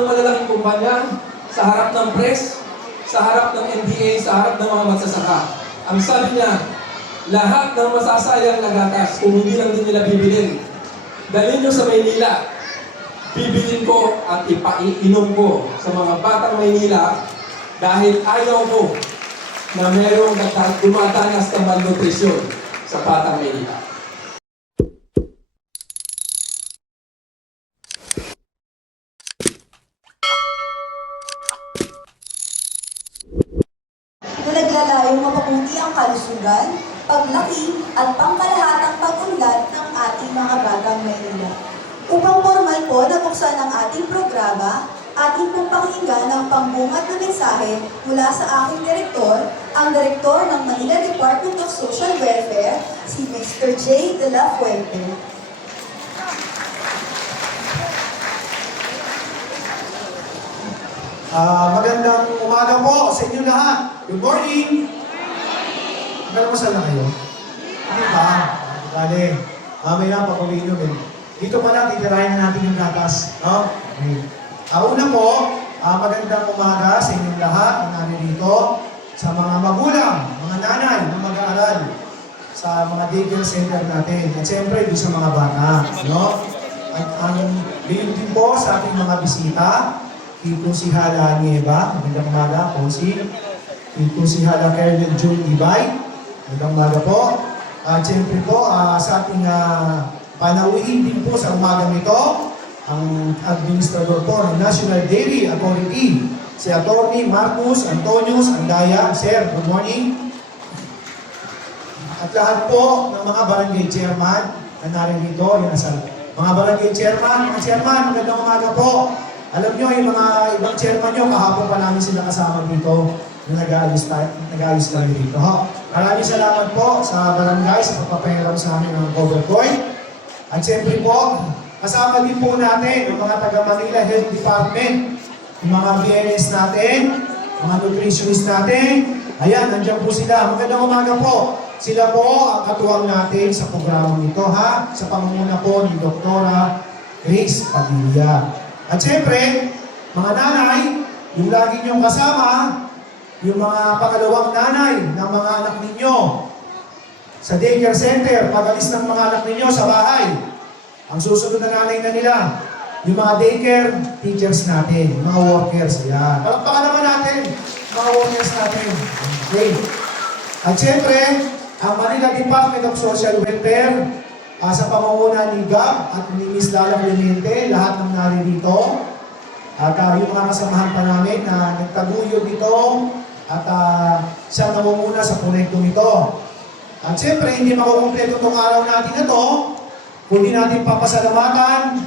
ng malalaking kumpanya, sa harap ng press, sa harap ng NDA, sa harap ng mga magsasaka. Ang sabi niya, lahat ng masasayang na gatas, kung hindi lang din nila bibilin, dalhin nyo sa Maynila, bibilin ko at ipaiinom ko sa mga batang Maynila dahil ayaw ko na merong dumatanas ng malnutrisyon sa batang Maynila. Na naglalayong mapabuti ang kalusugan, paglaki at pangkalahatang pag-unlad ng ating mga batang Maynila. Upang formal po nabuksan ang ating programa, ating pong pakinggan ang pambungad na mensahe mula sa aking direktor, ang direktor ng Manila Department of Social Welfare, si Mr. J. De La Fuente. Magandang umaga po sa inyo lahat. Good morning! Nagkamasal na kayo? Hindi ba? Bale, mamaya papawinom eh. Dito pala, titirahin na natin yung gatas. No? Okay. Una po, magandang umaga sa inyong lahat na naririto, sa mga magulang, mga nanay na mag-aaral sa mga daycare center natin. At siyempre, doon sa mga bata. No? At ang gayon din po sa ating mga bisita, Konsihala Nieva, magandang umaga po si Konsihala Colonel June Ibay, magandang umaga po. At siyempre po sa ating panauhin din po sa umagang ito, ang administrador po ng National Dairy Authority, si Atty. Marcus Antonius Andaya. Sir, good morning. At lahat po ng mga barangay chairman na naririto, mga barangay chairman, mga chairman, magandang umaga po. Alam nyo, yung mga ibang chairman nyo, kahapon pa namin sila kasama dito na nag-aayos kami dito. Maraming salamat po sa barangay sa pagpapahiram sa amin ng cover coin. At siyempre po, kasama din po natin ang mga taga-Manila Health Department, yung mga BNS natin, mga nutritionist natin. Ayan, nandiyan po sila. Magandang umaga po. Sila po ang katuwang natin sa programang ito, sa pangunguna po ni Dr. Grace Padilla. At siyempre, mga nanay, yung lagi niyong kasama, yung mga pangalawang nanay ng mga anak ninyo sa daycare center, pag-alis ng mga anak ninyo sa bahay, ang susunod na nanay na nila, yung mga daycare teachers natin, mga workers. Ayan. Palakpakan naman natin, mga workers natin. Okay. At siyempre, ang Manila Department of Social Welfare, sa pamumuno ni Gab at ni Ms. Lala Clemente, lahat ng naririto. At yung mga kasamahan pa namin na nagtaguyod dito at siya namumuna sa proyektong ito. At siyempre, hindi makukumpleto itong araw natin na ito, kundi natin papasalamatan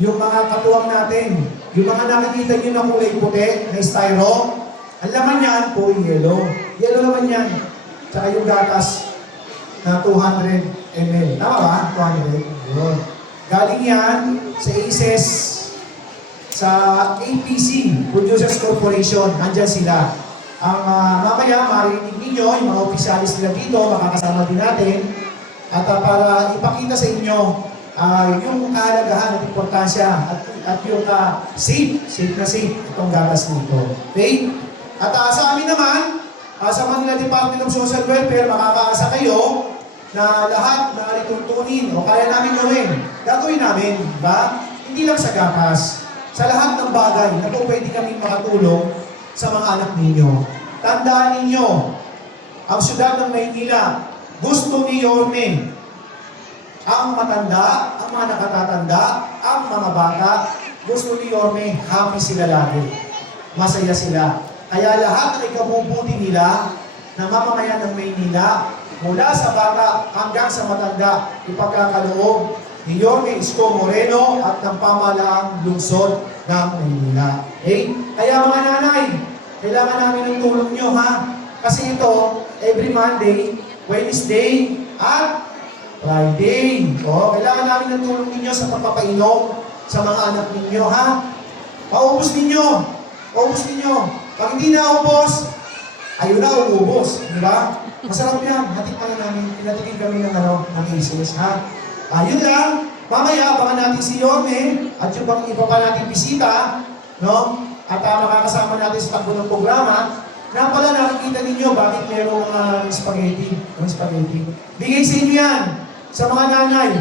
yung mga katuwang natin. Yung mga nakikita nyo na kulay puti, na styro, ang laman yan po yellow. Yellow naman yan. Tsaka yung gatas na 200 ml. Tama ba? 200. Yun. Galing yan sa ACES, sa APC, Producers Corporation. Andyan sila. Ang mamaya, marinig ninyo, yung mga opisyalis nila dito, makakasama din natin. At para ipakita sa inyo yung kahalagahan at importansya at yung safe na safe itong gatas nito. Okay? At sa amin naman, sa Manila Department of Social Welfare, makakaasa kayo na lahat na alituntunin o kaya namin gagawin namin, ba? Hindi lang sa gatas, sa lahat ng bagay na po pwede kaming makatulong sa mga anak ninyo. Tandaan ninyo, ang siyudad ng Maynila, gusto ni Yorme, ang matanda, ang mga nakatatanda, ang mga bata, gusto ni Yorme, happy sila lagi. Masaya sila. Kaya lahat ng ikabubuti nila na mamamayan ng Maynila, mula sa bata hanggang sa matanda, ipagkakaloob ni Yorme Isko Moreno at ng pamahalaang lungsod ng Maynila. Okay? Kaya mga nanay, kailangan namin ng tulong nyo, Kasi ito, every Monday, Wednesday, at Friday. Kailangan namin ng tulong ninyo sa pagpapainom sa mga anak ninyo, Paubos ninyo. Paubos ninyo. Pag hindi naubos, ayun na, umubos. Di ba? Masarap yan. Hatid pa namin. Pinatikin kami ng ACES, Ayun lang. mamaya, abangan natin si Yorme at yung iba pa nating bisita, no? At makakasama natin sa takbo ng programa. Na pala nakikita ninyo bakit merong spaghetti. Ng spaghetti. Bigay sa inyo yan sa mga nanay.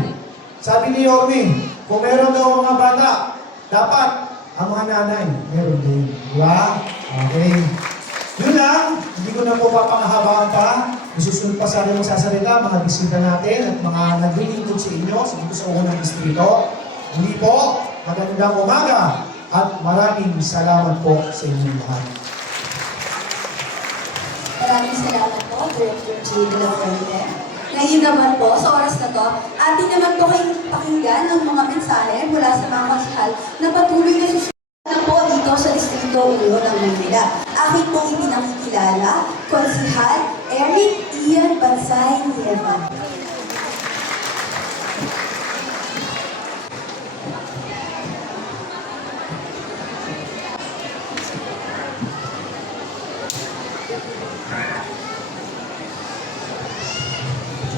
Sabi ni Yorme, kung meron daw mga bata, dapat ang mga nanay, meron din. Diba? Okay. Yun lang, hindi ko na po papangahabaan pa. Susunod pa sa akin magsasalita, mga bisita natin at mga naglilingkod sa inyo sa unang distrito. Muli po, magandang umaga at maraming salamat po sa inyong lahat. Maraming salamat po, Director J. De La Fuente. Ngayon naman po, sa oras na to, atin naman po kayong pakinggan ang mga mensahe mula sa mga konsihal na patuloy na susunod na po dito sa Distrito 1 ng Maynila. Akin pong ipinakikilala, Konsihal Eric Ian Bansay Nieva.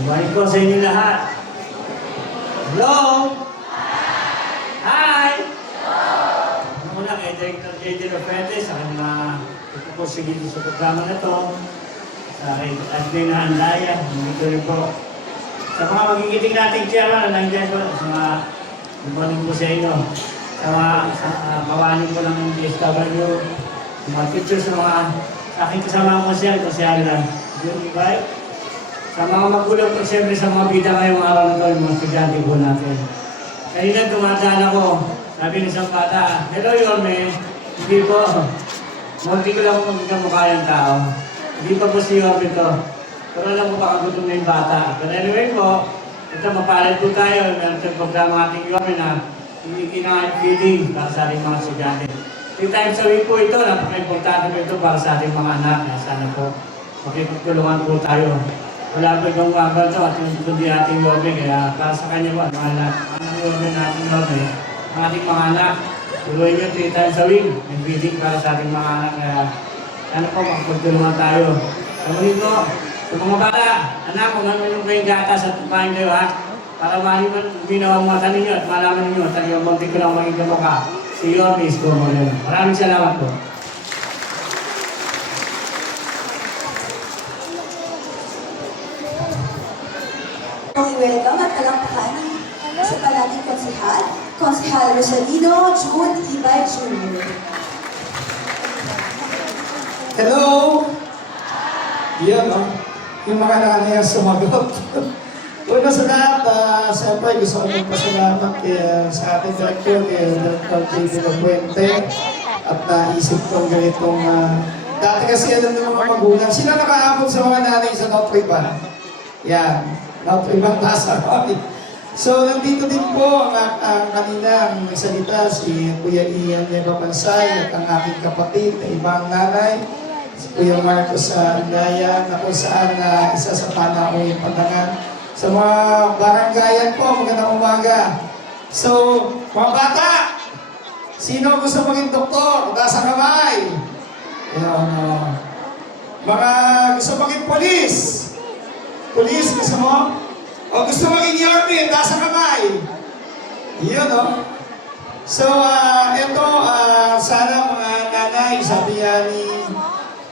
Balik ko sa inyo lahat. Hello? Hi! Ano una kay Director J. De La Fuente sa aking pagpupusigil sa programa na ito. Sa aking admin na Andaya, dito rin po. Sa mga magigiting nating chairman na nandiyan po, sa mga lumanin po sa inyo. Sa kawanin ko ng DSW, sa mga teachers, sa aking kasama ko siya na yun, ibay. Sa mga magulang po, siyempre sa mga bida ngayong araw na ito, yung mga estudyante po natin. Kanina dumadaan ako, sabi ng isang bata, "Hello, Yorme." Hindi po. Munti ko lang kung magkamukha yung tao. Hindi pa po si Yorme ito. Pero alam ko baka gutom na yung bata. But anyway po, ito mapalad po tayo. Meron tayong programa ating Yorme na kinakain feeding para sa ating mga estudyante. 3 times a week po ito. Napaka-importante po ito para sa ating mga anak. Sana po makipagtulungan po tayo. Wala pa ibang wabal ito at kundi ating Yorme. Kaya para sa kanya po, ang Yorme natin Yorme, ang ating mga anak, tuloy nyo 3 times a week. May feeding para sa ating mga anak. Kaya sana po makipagtulungan tayo. Kamunin po, sa mga bata, anak, kung namin kayong gatas at kumain kayo ha, para maliman ginawa ang mata ninyo at malaman ninyo at yung munti ko lang maging kamukha. Si Yorme is Gomorrel. Maraming salamat po. I-welcome at palakpakan sa palating konsihal, Konsihal Rosalino June Ibay Jr. Hello! Yan, no? Yung mga nanay sumagot. Una sa lahat, siyempre gusto ko magpasalamat sa ating director, kay Dr. J. De La Fuente, at naisip kong ganitong, dati kasi alam ng mga magulang, sila nakaabot sa mga nanay sa Notre Dame. Yan, Notre Dame Tasa. So, nandito din po ang kaninang nagsalita, si Kuya Ian Nieva Bansay, at ang aking kapatid na ibang nanay, si Kuya Marcos Andaya, na kung saan isa sa panahon pandangan. Sa mga baranggayan po, magandang umaga. So, mga bata, sino gusto maging doktor? Taas ang kamay. Ayan, mga gusto maging polis? Polis, gusto mo? O gusto maging Yorme? Taas ang kamay. Yun, no? So, ito, sana mga nanay, sabi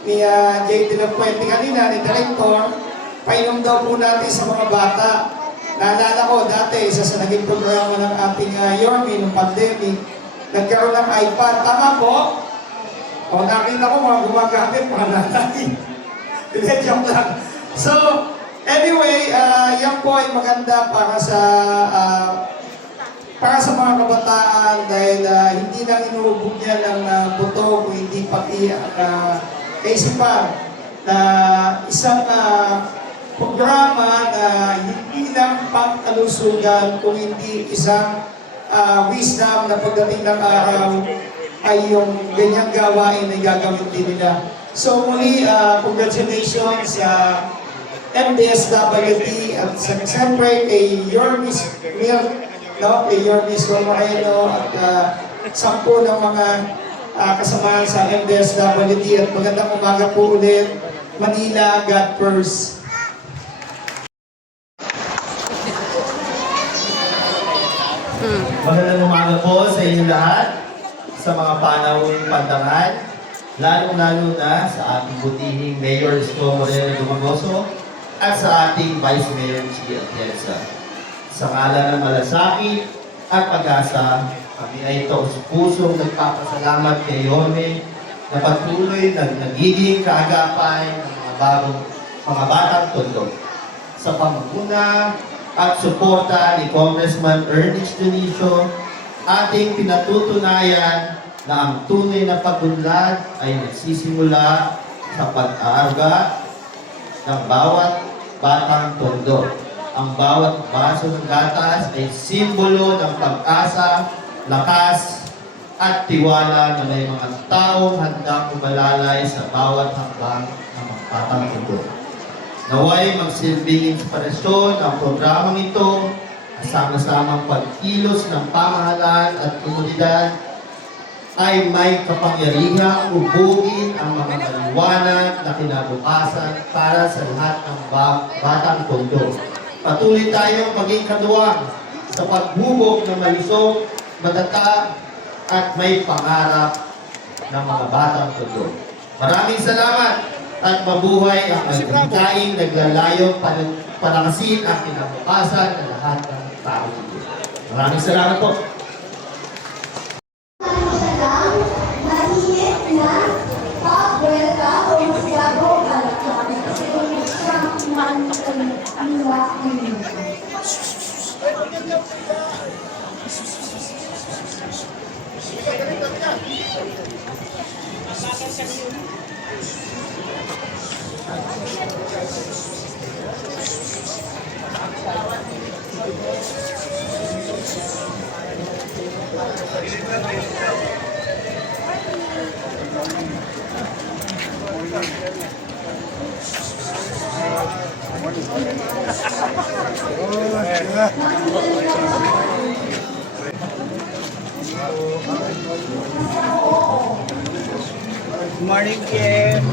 ni J. De La Fuente kanina, ni Director, painom daw po natin sa mga bata. Naalala ko dati, isa sa naging programa ng ating Yorme nung pandemic, nagkaroon ng iPad. Tama po? O nakita ko mga gumagamit, mga nanay. Hindi, joke lang. So, anyway, yan po ay maganda para sa mga kabataan dahil hindi lang inuubog niya ng buto, kung hindi pati kaisipan na isang programa na hindi lang pangkalusugan kung hindi isang wisdom na pagdating ng araw ay yung ganyang gawain na gagawin din nila. So muli, congratulations sa MDSWD at siyempre kay Yormis Mir, no? Kay Yormis Moreno at 10 ng mga kasamahan sa MDSWD at magandang umaga po ulit. Manila, God first. Magandang umaga po sa inyo lahat, sa mga panahong pandangan, lalong-lalo na sa ating butihing Mayor Isko Moreno Dumagoso at sa ating Vice Mayor Chi Atienza. Sa ngalan ng malasakit at pag-asa, kami ay taus-pusong nagpapasalamat kay Yorme na patuloy na nagiging kaagapay ng mga batang tondo. Sa pamumuno at suporta ni Congressman Ernest Dionisio, ating pinatutunayan na ang tunay na pag-unlad ay nagsisimula sa pag-aarga ng bawat batang tondo. Ang bawat baso ng gatas ay simbolo ng pag-asa, lakas, at tiwala na may mga taong handang umalalay sa bawat hakbang ng mga batang tondo. Naway magsilbing inspirasyon ang programang ito, kasama-samang pagkilos ng pamahalaan at komunidad ay may kapangyarihang ubugin ang mga maliwanag na kinabukasan para sa lahat ng batang tondo. Patuloy tayong maging katuwang sa paghubog ng malisong, matatag at may pangarap ng mga batang tondo. Maraming salamat at mabuhay ang nagkaing naglalayong palakasin ang kinabukasan ng lahat ng tao. Maraming salamat po. Mainit na pagwelka o magsigago Good morning, Kim.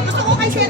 Gusto ko kay Sir.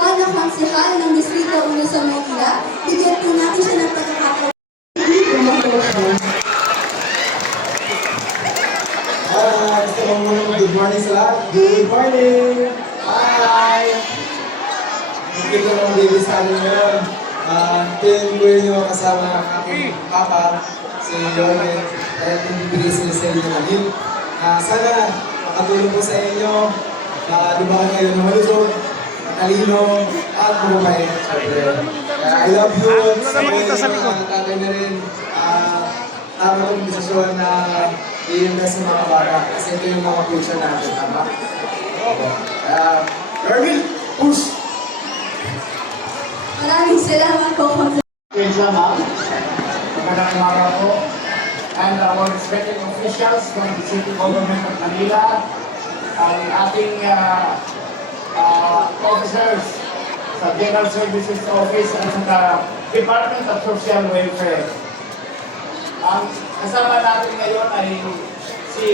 Ang kansihal ng Distrito 1 sa Maynila, bigyan po natin siya ng pagkakataon. Gusto ko muna good morning sa lahat. Good morning! Hi! Nakikita ko ng baby sa akin ngayon. Ito yung kuya nyo kasama ang aking papa, si Yorme, dahil pinibigay sila sa inyo ng gift. Sana makatulong po sa inyo na lumakan kayo ng malusog, matalino, at mababait. Siyempre. I love you. Sa mga tatay na rin. tamang organisasyon na i-invest sa mga bata. Kasi ito yung mga future natin, tama? Erwin, push! Maraming salamat po. Praise the Lord. Magandang umaga po. And our respected officials from the City Government of Manila, ang ating officers sa General Services Office at sa Department of Social Welfare. Ang kasama natin ngayon ay si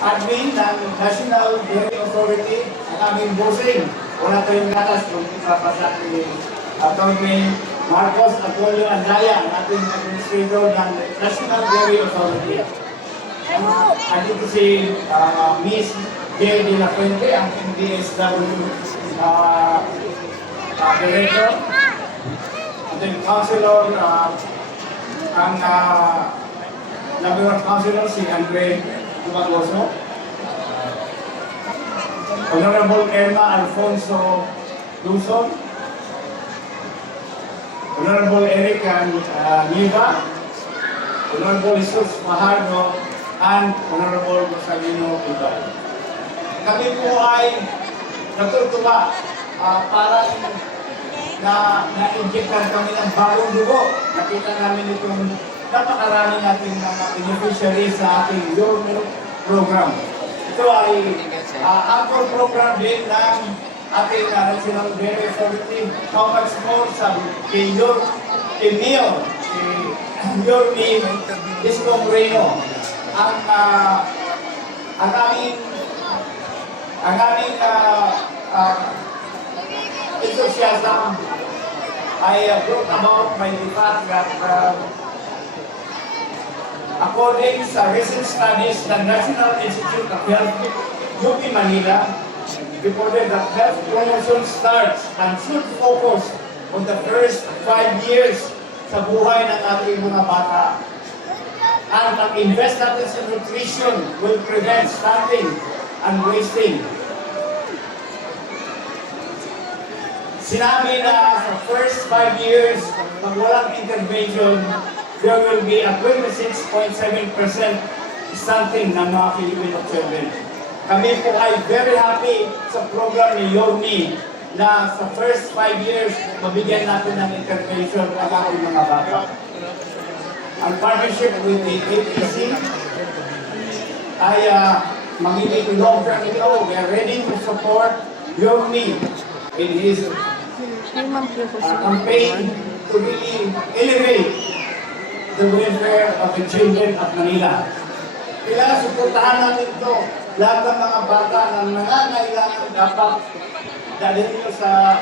admin ng National Dairy Authority, ang aming bossing. Wala tayong gatas kung ipapasak ni Atty. Marcos Atolio Andaya, ang ating administrator ng National Dairy Authority. Andito si Miss J. De La Fuente, ang MDSW Director. And then Councilor, ang number one Councilor, si Andre Dumagoso. Honorable Emma Alfonso Luzon. Honorable Eric Niva, Honorable Jesus Mahardo, and Honorable Rosalino Ibal. Kami po ay natutuwa para na-injectan kami ng bagong dugo. Nakita namin itong napakarami nating mga beneficiaries sa ating Your Milk program. Ito ay anchor program din ng ating National Dairy Authority. How much more sa Mayor, Yorme Isko Moreno. Ang aming enthusiasm ay brought about by the fact that according sa recent studies ng National Institute of Health, UP Manila, reported that health promotion starts and should focus on the first 5 years sa buhay ng ating mga bata. And pag-invest natin sa nutrition will prevent stunting and wasting. Sinabi na sa first 5 years, pag walang intervention, there will be a 26.7% stunting ng mga Filipino children. Kami po ay very happy sa program ni Yorme na sa first 5 years, mabigyan natin ng intervention ang ating mga bata. Ang partnership with the APC ay magiging long-term ito. We are ready to support Yorme in his campaign to really elevate the welfare of the children of Manila. Kailangan suportahan natin ito. Lahat ng mga bata na nangangailangan dapat dalhin nyo sa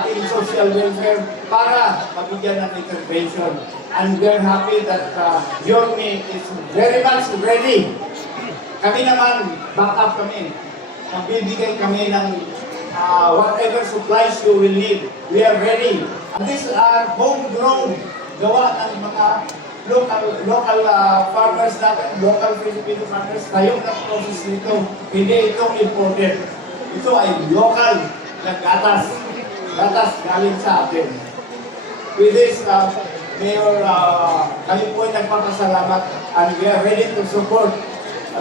ating social welfare para mabigyan ng intervention. And we're happy that Yorme is very much ready. Kami naman, back up kami. Magbibigay kami ng whatever supplies you will need. We are ready. And these are homegrown, gawa ng mga local farmers natin, local Filipino farmers, kayong nag-process nito. Hindi ito imported. Ito ay local na gatas. Gatas galing sa atin. With this, Mayor, kami po ay nagpapasalamat and we are ready to support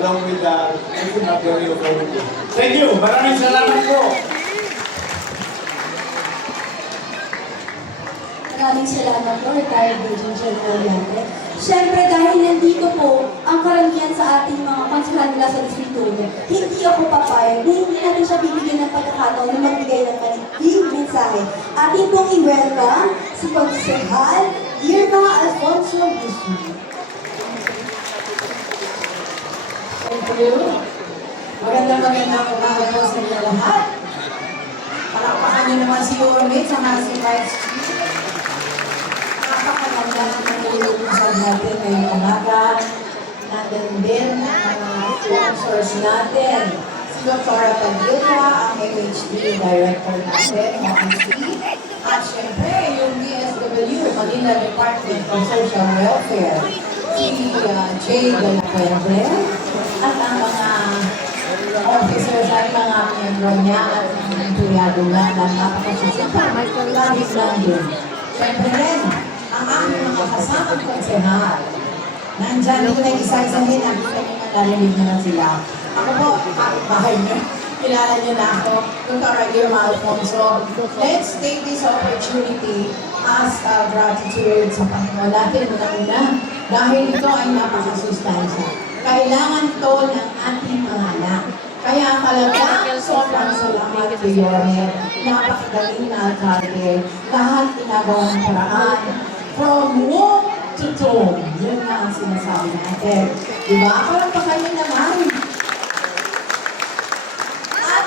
along with the National Dairy Authority. Thank you! Maraming salamat po! Maraming salamat po, retired Major General Yante. Siyempre, dahil nandito po ang karamihan sa ating mga konsulan nila sa distrito, hindi ako papayag na hindi natin siya bibigyan ng pagkakataon na magbigay ng maliging mensahe. Ating pong i-welcome si Konsehal Irma Alfonso Luzon. Thank you. Magandang umaga po sa inyo lahat. Palakpakan niyo naman si Yorme at si Vice Chief. Napakaganda ang nilulusan natin ngayong umaga. Nandun din ang mga sponsors natin. Si Dr. Padilla, ang MHD Director natin, OIC. At syempre, yung DSW, Manila Department of Social Welfare. Si J. De La Fuente. At ang mga officers at mga miyembro niya at mga empleyado na napakasusunod. Labis lang din. Siyempre rin, ang aming mga kasamang konsehal. Nandyan, hindi ko na isa-isahin. Nakita niyo na narinig na lang sila. Ako po, bahay niyo. Kilala niyo na ako. Dr. Guillermo Alfonso. Let's take this opportunity as gratitude sa Panginoon natin una-una. Dahil ito ay napakasustansya. Kailangan ito ng ating mga anak. Kaya talaga, sobrang salamat kay Yorme. Napakagaling na alkalde. Lahat ginagawa ng paraan. From womb to tomb. Yun nga ang sinasabi natin. Diba? Parang pa kayo naman. At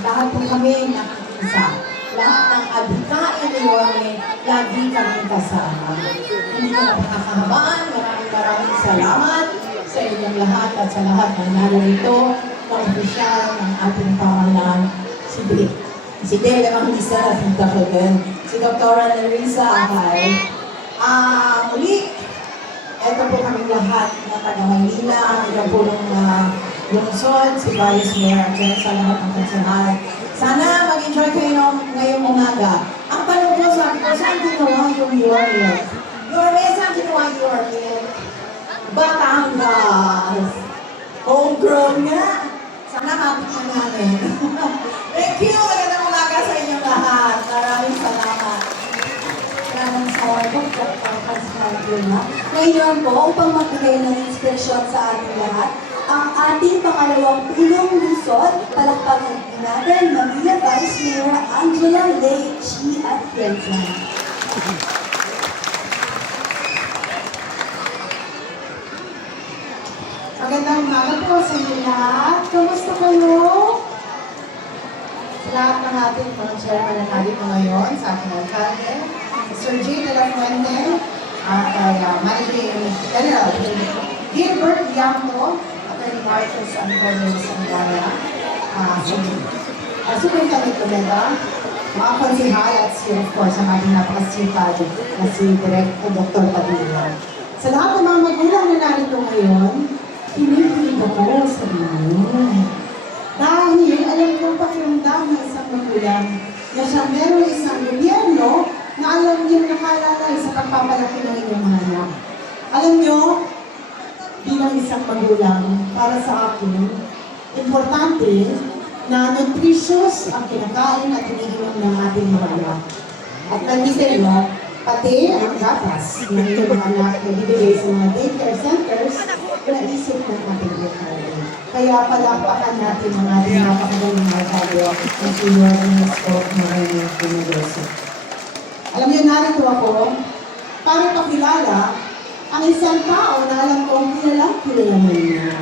lahat po kami nakikisa. Lahat ng adhikain ni Yorme, lagi kami kasama. Hindi ko na pakakahabaan. Maraming salamat sa inyong lahat at sa lahat ng narito ng opisyal ng ating pamahalaan, si Dele Evangelista at si Dr. Larissa Akay. Muli, eto po kaming lahat ng taga-Maynila, ang po ng lungsod, si Vice Mayor, at sa lahat ng kansahan. Sana mag-enjoy kayo ngayong umaga. Ang tanong ko, sabi ko, saan ginawa yung Yorme? Yorme, saan ginawa yung Yorme? Batangas. Homegrown nga. Sana matikman namin. Thank you! Magandang umaga sa inyong lahat. Maraming salamat. Maraming salamat po, Dr. Pascal Vilma. Ngayon po, upang magbigay ng inspirasyon sa ating lahat, ang ating pangalawang pulong lungsod, palakpakan natin, Manila Vice Mayor Angela Lei Chi Atienza. Magandang umaga po sa inyo lahat. Kamusta kayo? Sa lahat ng ating mga chairman na narito ngayon, sa ating alkalde, Sir J. De La Fuente, at Managing General Gilbert Yamto, Attorney Marcos Antonio Sangara, Superintendent Comeda, mga konsihal at of course, ang ating napakasipag na si Dr. Padilla. Sa lahat ng mga magulang na narito ngayon, pinipilig ako sa inyo. Dahil alam kong pakiramdam ng isang magulang na siya meron isang gobyerno na alam niyo nakalalay sa pagpapalaki ng inyong mga anak. Alam niyo, bilang isang magulang, para sa akin, importante na nutritious ang kinakain at iniinom ng ating mga anak. At nandito, pati ang gatas ng inyong mga anak na bibigay sa mga daycare centers, naisip ng ating alkalde. Kaya palakpakan natin ang ating napakagaling na alkalde na si Yorme Scott Moreno Pinagoso. Alam niyo, narito ako para pakilala ang isang tao na alam kong kilala mo niya.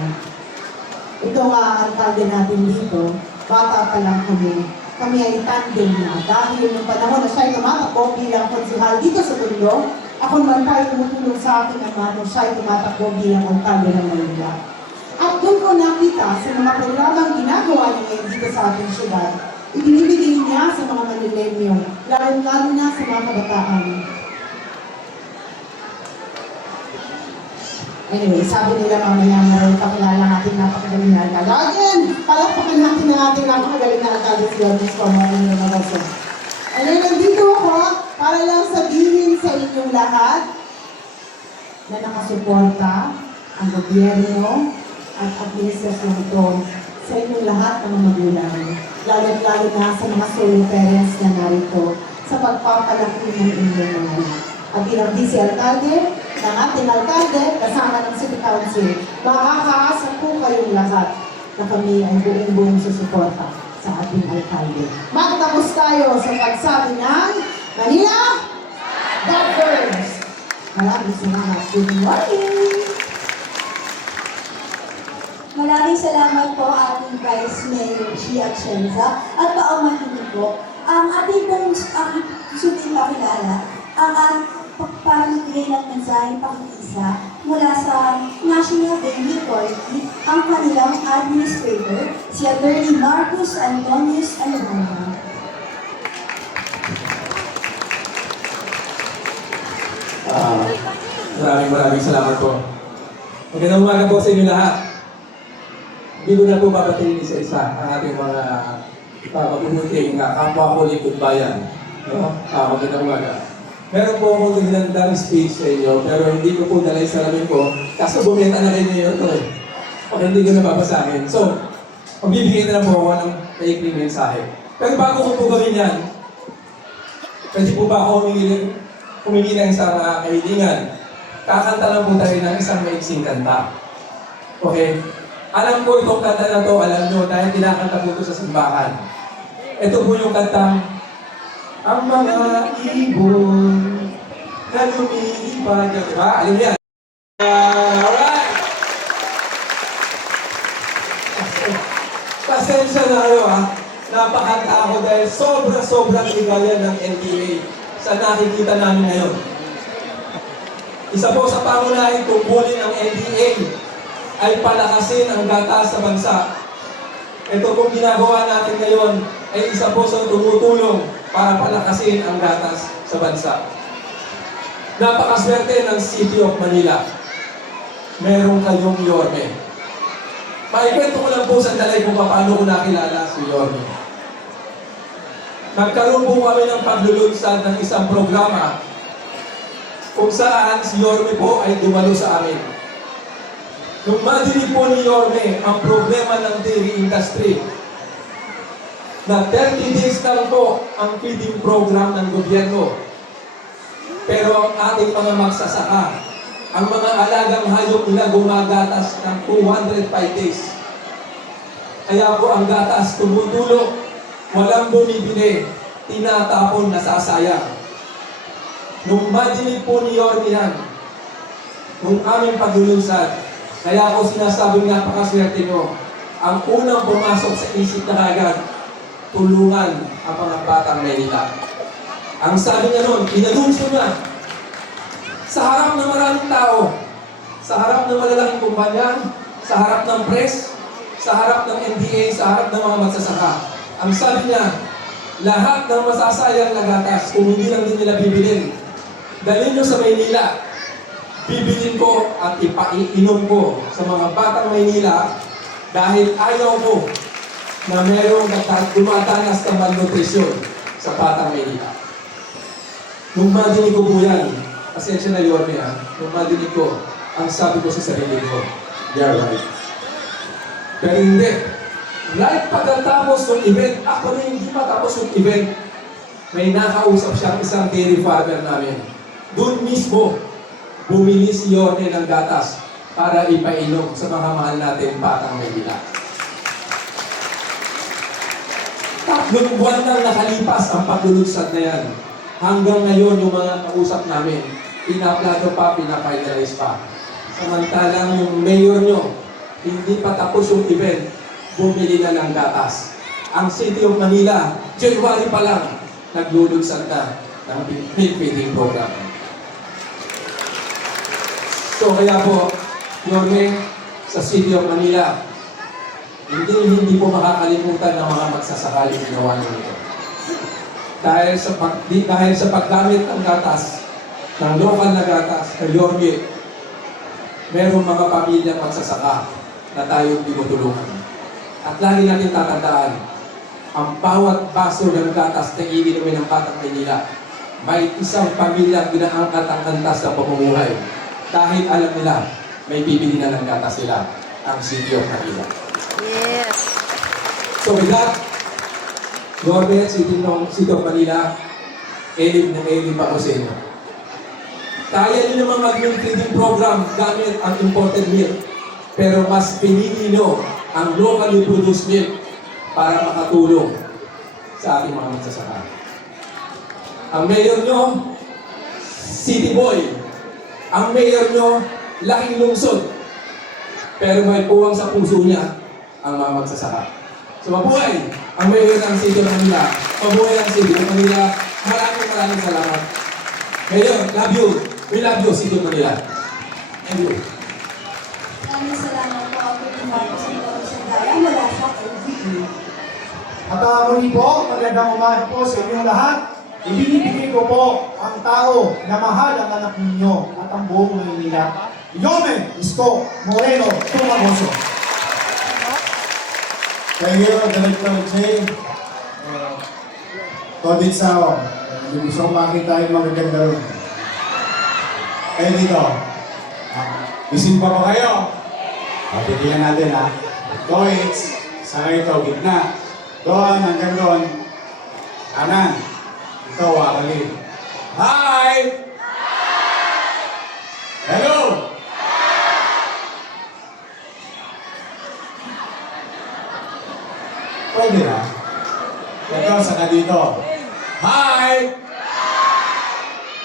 Ito nga ang alkalde natin dito, bata pa lang kami. Kami ay tandem na dahil nung panahon na siya'y tumatakbo bilang konsihal dito sa Tondo, ako naman tayo tumutulong sa aking ama nung siya'y tumatakbo bilang alkalde ng Manila. At doon ko nakita sa mga programang ginagawa niya ngayon dito sa ating syudad, ibinibigay niya sa mga Manilenyo, lalo na sa mga kabataan. Anyway, sabi nila mamaya maroon pakilala natin napakagaling na alkalde. Again, palakpakan natin ang ating napakagaling na alkalde si Yorme Scott Moreno Pinagoso. Ano, nandito ako para lang sabihin sa inyong lahat na nakasuporta ang gobyerno at administrasyon ito sa inyong lahat ng mga magulang. Lalo na sa mga solo parents na narito sa pagpapalaki ng inyong mga anak. At bilang vice-alkalde, ng ating alkalde, kasama ng City Council, makakaasa po kayong lahat na kami ay buong-buong susuporta sa ating alkalde. Magtapos tayo sa pagsabi ng Manila, God first! Maraming salamat. Good morning! Maraming salamat po ating Vice Mayor Chi Atienza at paumanhin po ang ating pong susundin pakilala ang para magbigay ng mensaheng pakikisa mula sa National Daily Authority ang kanilang administrator, si Attorney Marcos Antonius Alvarado. Maraming salamat po. Magandang umaga po sa inyo lahat. Hindi ko na po papatingin isa-isa ang ating mga mabubuting kapwa ko lingkod bayan. No? Magandang umaga. Meron po akong hinandang speech sa inyo, pero hindi ko po dala yung salamin ko, kaso bumenta na kayo ngayon ito eh. Pag hindi ko nababasahin. So, magbibigay na lang po ako ng maikling mensahe. Pero bago ko po gawin yan, pwede po ba ako humingi ng isang kahilingan? Kakanta lang po tayo ng isang maiksing kanta. Okay? Alam ko itong kanta na to, alam nyo, dahil kinakanta po ito sa simbahan. Ito po yung kantang, ang mga ibon na lumilipad. Diba? Alam niyo yan? Alright! Pasensya na kayo ha. Napakanta ako dahil sobrang ligaya ng NPA sa nakikita namin ngayon. Isa po sa pangunahing tungkulin ng NPA ay palakasin ang gatas sa bansa. Ito pong ginagawa natin ngayon ay isa po sa tumutulong para palakasin ang gatas sa bansa. Napakaswerte ng City of Manila. Meron kayong Yorme. Maikwento ko lang po sandali kung paano ko nakilala si Yorme. Nagkaroon po kami ng paglulunsad ng isang programa kung saan si Yorme po ay dumalo sa amin. Nung madinig po ni Yorme ang problema ng dairy industry, na 30 days lang po ang feeding program ng gobyerno. Pero ang ating mga magsasaka, ang mga alagang hayop nila gumagatas ng 205 days. Kaya po ang gatas tumutulog, walang bumibili, tinatapon, nasasayang. Nung madinig po ni Yorme yan, nung aming paglulunsad, kaya ako sinasabing napakaswerte nyo, ang unang pumasok sa isip na kagad, tulungan ang mga batang Maynila. Ang sabi niya noon, inanunsyo niya, sa harap ng maraming tao, sa harap ng malalaking kumpanya, sa harap ng press, sa harap ng NDA, sa harap ng mga magsasaka. Ang sabi niya, lahat ng masasayang na gatas, kung hindi lang din nila bibilin, dalhin nyo sa Maynila, bibilin ko at ipaiinom ko sa mga batang Maynila dahil ayaw ko na mayroong dumatanas ng malnutrisyon sa batang Maynila. Nung madinig ko po yan, pasensya na Yorme ha, nung madinig ko, ang sabi ko sa sarili ko, yeah right. Pero hindi. Right pagkatapos ng event, actually hindi matapos yung event, may nakausap siyang isang dairy farmer namin. Doon mismo, bumili si Yorme ng gatas para ipainom sa mga mahal natin batang Maynila. 3 buwan nang nakalipas ang paglulunsad na yan. Hanggang ngayon yung mga kausap namin, pinaplano pa, pinafinalize pa. Samantalang yung mayor nyo, hindi pa tapos yung event, bumili na ng gatas. Ang City of Manila, January pa lang, naglulunsad na ng milk feeding program. So kaya po, Yorme, sa City of Manila, hindi po makakalimutan ng mga magsasaka yung ginawa nyo nito. Dahil sa paggamit ng gatas, ng local na gatas, kay Yorme, merong mga pamilyang magsasaka na tayong tinutulungan. At lagi natin tatandaan, ang bawat baso ng gatas na iinumin ng batang Maynila, may isang pamilya ginaangkat ang antas ng pamumuhay. Dahil alam nila, may bibili na ng gatas sila, ang City of Manila. Yes. So with that, Yorme, City of Manila, elib na elib ako sa inyo. Kaya nyo naman mag-milk feeding program gamit ang imported milk, pero mas pinili nyo ang locally produced milk para makatulong sa ating mga magsasaka. Ang mayor nyo, city boy. Ang mayor nyo, laking lungsod. Pero may puwang sa puso niya ang mga magsasaka. So mabuhay ang mayor ng City of Manila. Mabuhay ang City of Manila. Maraming salamat. Mayor, love you. We love you, City of Manila. Thank you. Maraming salamat po ako ng Marcos Antonio Sandaya mula sa LGU. At muli po, magandang umaga po sa inyong lahat. Ibinibigay ko po ang tao na mahal ang anak ninyo at ang buong Maynila. Yorme Isko Moreno Tumagoso. Thank you, Director Jay. Todit Sao. Hindi gusto ko makita yung magaganda ron. Kayo dito. Isin pa ba kayo? Pagpitiyan natin ha. Toits, sa ito, gitna. Doon, hanggang doon. Kanan. Ito, wakali. Hi! Hello! Pwede na. Ito, saka dito. Hi!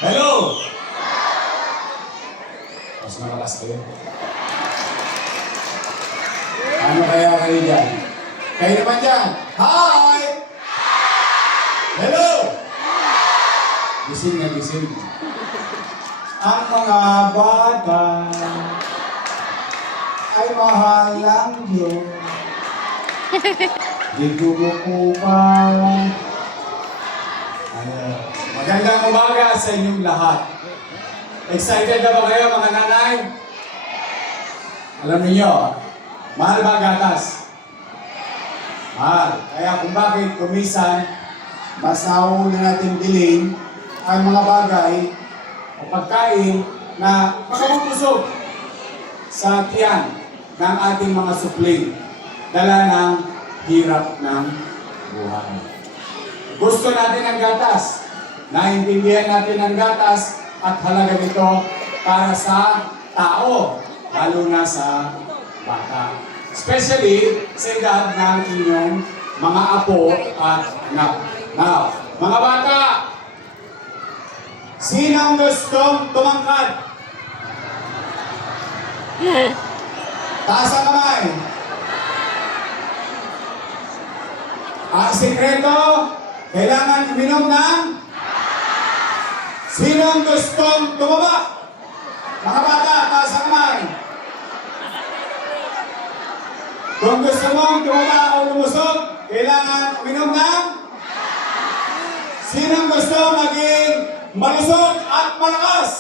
Hello! Mas malakas kayo. Ano kaya kayo dyan? Kayo naman dyan. Hi! Hello! Gising na gising. Ang mga bata ay mahal ng Diyos. Digugukupan. Magandang umaga sa inyong lahat. Excited na ba kayo mga nanay? Alam niyo, mahal ba gatas? Mahal. Kaya kung bakit kumisan, mas nauuna natin bilhin ang mga bagay o pagkain na makapupusog sa tiyan ng ating mga supling. Dala ng hirap ng buhay. Gusto natin ang gatas. Naintindihan natin ang gatas at halaga nito para sa tao, lalo na sa bata. Especially sa edad ng inyong mga apo at anak. Now, mga bata, sinong gustong tumangkad? Taas ang kamay. Ang sikreto, kailangan uminom ng sinong gustong tumaba? Mga bata, taas ang kamay. Kung gusto mong tumaba o lumusog, kailangan uminom ng sinong gusto maging malusog at malakas?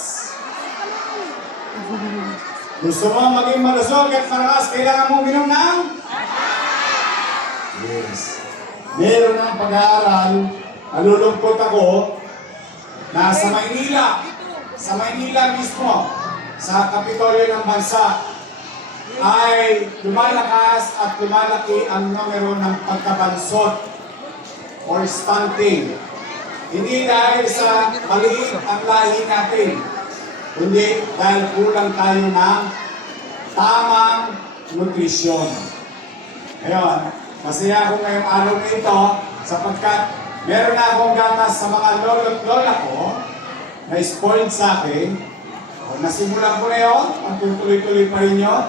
Gusto mo maging malusog at malakas, kailangan mo uminom ng? Yes. Meron ng pag-aaral, nalulungkot ako, na sa Maynila mismo, sa Kapitolyo ng Bansa, ay lumalakas at lumalaki ang numero ng pagkabansot or stunting. Hindi dahil sa maliit ang lahi natin, kundi dahil kulang tayo ng tamang nutrisyon. Ngayon, masaya ako ngayong araw na ito sapagkat meron na akong gatas sa mga lolo't lola ko na spoiled sa akin. O, nasimulan ko na yun, ang tutuloy-tuloy pa rin yun.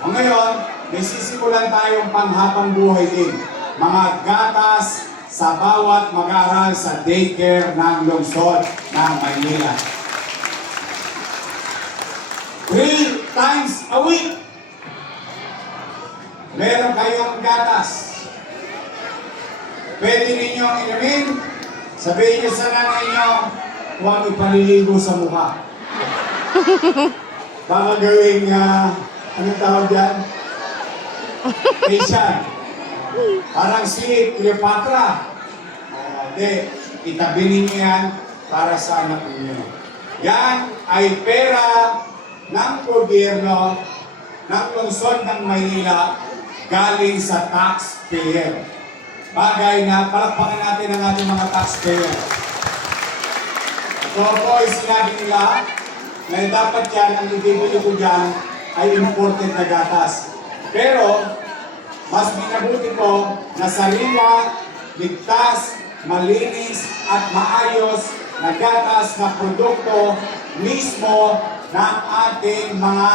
O ngayon, may sisimulan tayong panghabang buhay din. Mga gatas sa bawat mag-aaral sa daycare ng lungsod ng Maynila. 3 times a week. Meron kayong gatas. Pwede ninyong inumin. Sabihin niyo sa nanay niyo, huwag ipaliligo sa mukha. Baka gawing, anong tawag dyan? Asian. Parang si Cleopatra. Hindi, itabi ninyo yan para sa anak ninyo. Yan ay pera ng gobyerno ng lungsod ng Maynila galing sa taxpayer. Bagay na palakpakan natin ang ating mga taxpayer. Ito po ay sinabi nila na dapat yan, ang ibibili ko dyan ay imported na gatas. Pero, mas minabuti ko na sariwa, ligtas, malinis at maayos na gatas na produkto mismo ng ating mga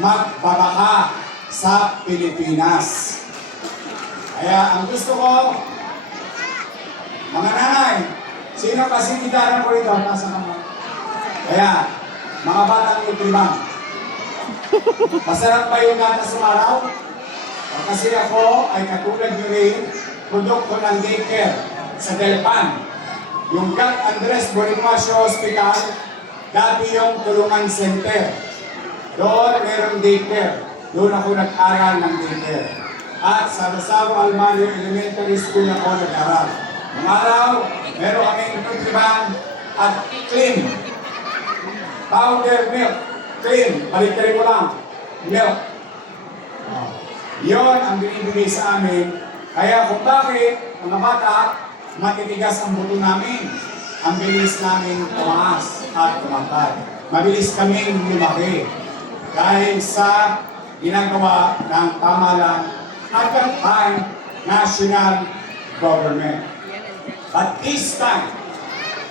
magbabaka sa Pilipinas. Kaya ang gusto ko, mga nanay, sino kasi gitara ko rito? Nasa naman. Kaya, mga batang utrimang, masarap ba yung gatas umaraw? Kasi ako ay katulad nyo rin, produkto ng daycare sa Delpan. Yung Gat Andres Bonifacio Hospital, dati yung Tulungan Center. Doon merong daycare. Doon ako nag-aral ng daycare. At sa Rosario Almario Elementary School ako nag-aral. Ngayong araw, meron kaming nutriban at clean. Powder milk. Clean. Balik-balik mo lang. Milk. Yon ang binibigay sa amin. Kaya kung bakit, mga bata, matitigas ang buto namin. Ang bilis namin tumaas at tumatay. Mabilis kaming lumaki. Dahil sa ginagawa ng pamahalaan at ang time, national government. But this time,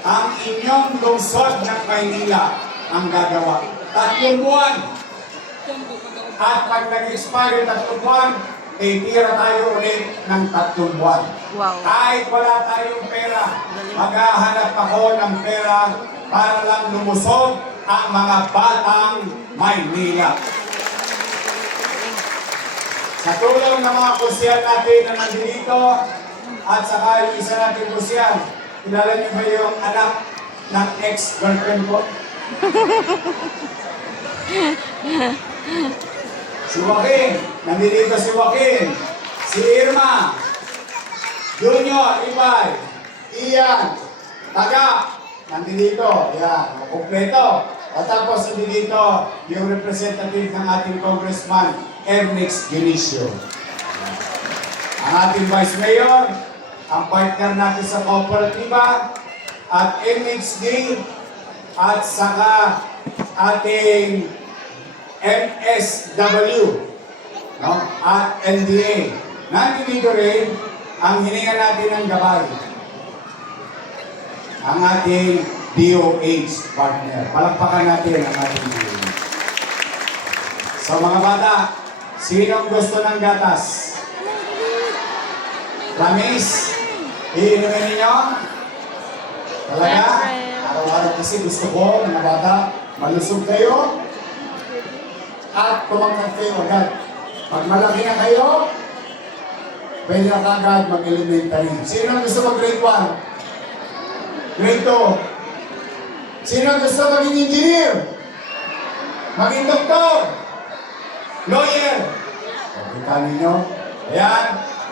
ang inyong lungsod ng Maynila ang gagawa. 3 buwan. At pag nag-expire 3 buwan, titira tayo ulit ng 3 buwan. Wow. Kahit wala tayong pera, maghahanap ako ng pera para lang lumusog ang mga batang Maynila. Sa tulong ng mga kusyal natin na nandito, at saka yung isa natin kusyal, kilala niyo ba yung anak ng ex-girlfriend ko? Si Joaquin, nandito si Joaquin, si Irma, Junior, Ibay, Ian, Taga, nandito, yan, kompleto. At tapos nandito yung representative ng ating congressman, Ernix Dionisio. Ang ating vice mayor, ang partner natin sa kooperatiba, at MXD, at saka ating MSW, no? At NDA. Nandito rin ang hininga natin ng gabay. Ang ating DOH partner. Palakpakan natin ang ating DOH. So mga bata, sinong gusto ng gatas? Promise? Iinumin ninyo? Talaga? Araw-araw kasi gusto ko, mga bata, malusog kayo at tumangkat kayo agad. Pag malaki na kayo, pwede na kagad mag-elementary. Sino ang gusto mag-grade 1? Grade 2? Sino ang gusto maging engineer? Maging doktor? Lawyer? Pagkita ninyo? Ayan,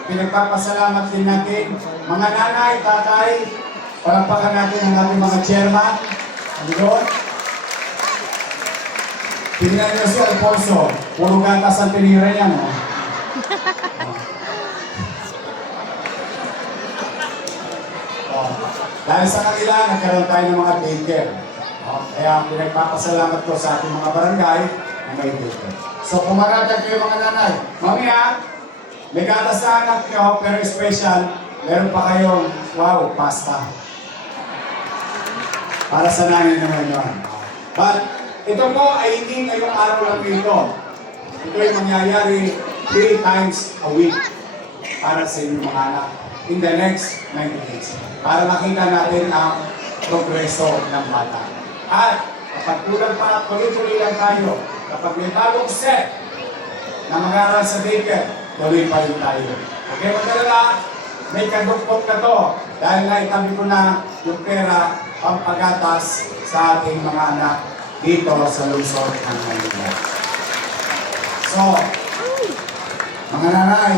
pinagpapasalamat din natin. Mga nanay, tatay, palakpakan natin ang ating mga chairman. Ano doon? Tingnan niyo si Alfonso. Puro gatas ang tinira niya, no? Dahil sa kanila, nagkaroon tayo ng mga daycare. Kaya pinagpapasalamat ko sa ating mga barangay na may daycare. So pumaratag kayo mga nanay. Mamaya, may gatas na anak nyo, pero special, meron pa kayong, wow, pasta. Para sa nanay naman yun. But, ito po ay hindi ngayong araw lang ito. Ito ay mangyayari 3 times a week para sa inyong mga anak in the next 90 days. Para makita natin ang progreso ng bata. At kapag kulang pa, tuloy-tuloy lang tayo. Kapag may bagong set na mag-aaral sa daycare, tuloy pa rin tayo. Okay, magdalala, may kadukpok na to dahil naitabi ko na yung pera pampagatas sa ating mga anak dito sa lungsod ng Maynila. So, mga nanay,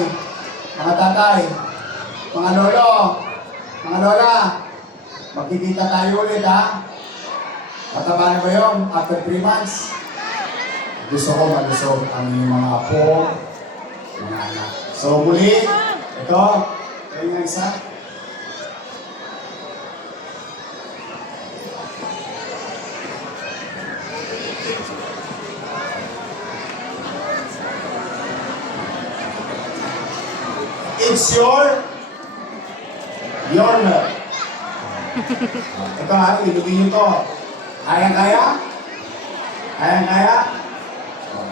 mga tatay, mga lolo, mga lola, magkikita tayo ulit ha. Mataba na ba yun after 3 months? Gusto ko malusog ang inyong mga apo, mga anak. So muli, ito, kayo nga isa. It's your milk. Ito ha, ilugin nyo to. Kaya-kaya? Kaya-kaya?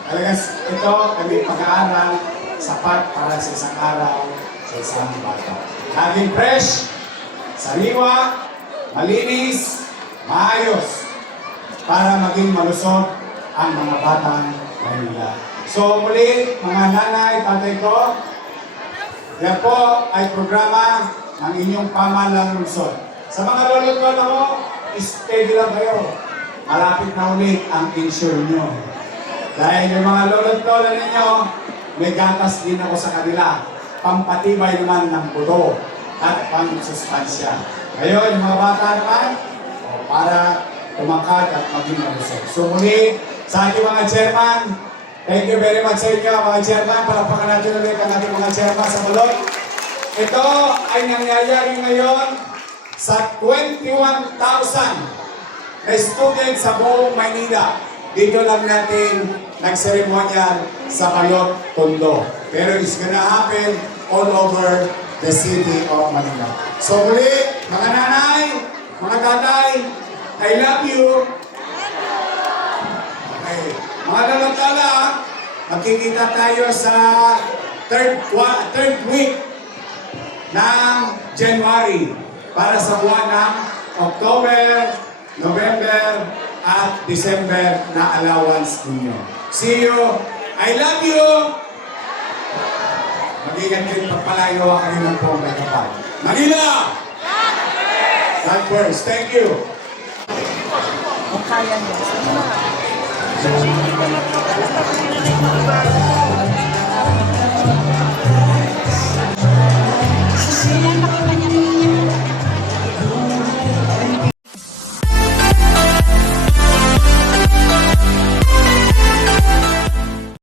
Talagang ito, kami pag-aaral, sapat para sa isang araw, sa isang bata. Laging fresh, sariwa, malinis, maayos, para maging malusog ang mga batang Maynila. So muli, mga nanay, tatay ko, yan po ay programa ng inyong pamahalang lungsod. Sa mga lolo't lola mo, steady lang kayo. Malapit na ulit ang insure nyo. Dahil yung mga lolo't lola ninyo, may gatas din ako sa kanila. Pampatibay naman ng buto. at pangsustansya. Ngayon, yung mga bata naman, para tumangkad at maging malusog. So muli, sa ating mga chairman, thank you very much sa inyo, mga chairman. Palakpakan natin ulit ang ating mga chairman sa balon. Ito ay nangyayari ngayon sa 21,000 na students sa buong Maynila. Dito lang natin nagseremonyal sa Balot, Tondo. Pero it's gonna happen all over the city of Manila. So muli, mga nanay, mga tatay, I love you. Okay. Mga lalagala, magkikita tayo sa third week ng January para sa buwan ng October, November, at December na allowance ninyo. See you. I love you. Mag-ingat kayo pagpalayo kayo ng pong may kapal. Manila! God first. Thank you. Kaya niya.